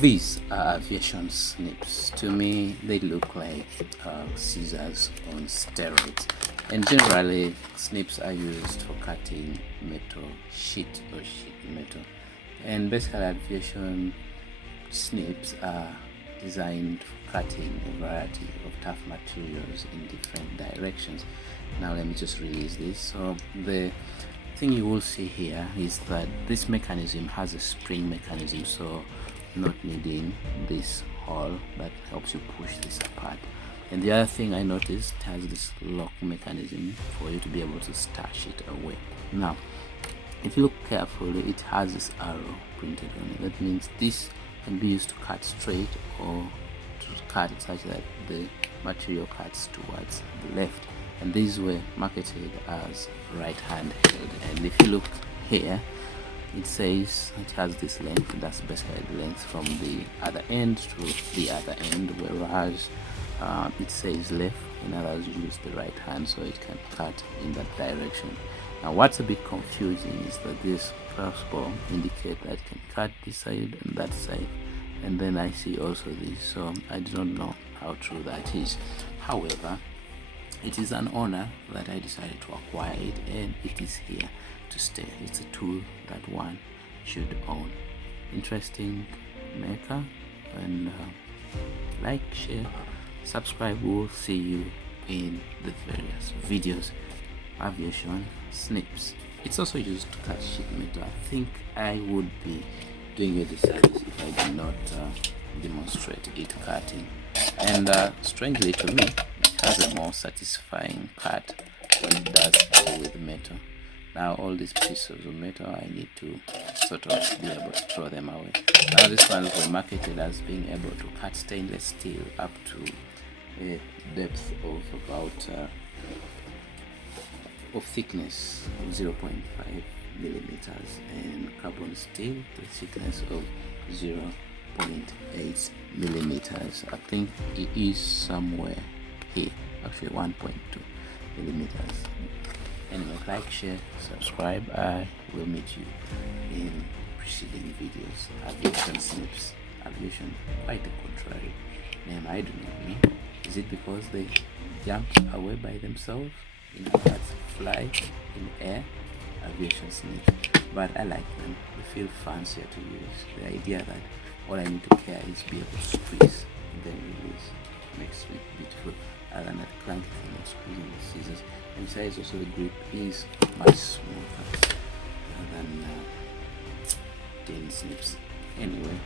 These are aviation snips. To me, they look like scissors on steroids. And generally, snips are used for cutting metal sheet or sheet metal. And basically, aviation snips are designed for cutting a variety of tough materials in different directions. Now, let me just release this. So the thing you will see here is that this mechanism has a spring mechanism, so not needing this hole that helps you push this apart. And the other thing I noticed has this lock mechanism for you to be able to stash it away. Now, if you look carefully, it has this arrow printed on it. That means this can be used to cut straight or to cut such that the material cuts towards the left. And these were marketed as right hand held. And if you look here, it says it has this length, that's basically the length from the other end to the other end, whereas it says left. In others, use the right hand so it can cut in that direction. Now, what's a bit confusing is that this crossbow indicates that it can cut this side and that side, and then I see also this, so I do not know how true that is. However, it is an honor that I decided to acquire it, and it is here to stay. It's a tool that one should own. Interesting maker, and like, share, subscribe. We'll see you in the various videos. Aviation snips. It's also used to cut sheet metal. I think I would be doing you a disservice if I did not demonstrate it cutting. And strangely to me, it has a more satisfying cut when it does go with metal. Now all these pieces of metal, I need to sort of be able to throw them away. Now these ones were marketed as being able to cut stainless steel up to a depth of about of thickness of 0.5 millimeters, and carbon steel to a thickness of 0.8 millimeters. I think it is somewhere here, actually 1.2 millimeters. Anyway, like, share, subscribe. I will meet you in preceding videos. Aviation snips. Aviation, quite the contrary name. I do not know. Is it because they jump away by themselves? Birds fly in air. Aviation snips. But I like them. They feel fancier to use. The idea that all I need to care is be able to squeeze and then release makes it beautiful. Other than that clunky thing of squeezing the scissors. And besides, also the grip is much smoother than tin snips. Anyway,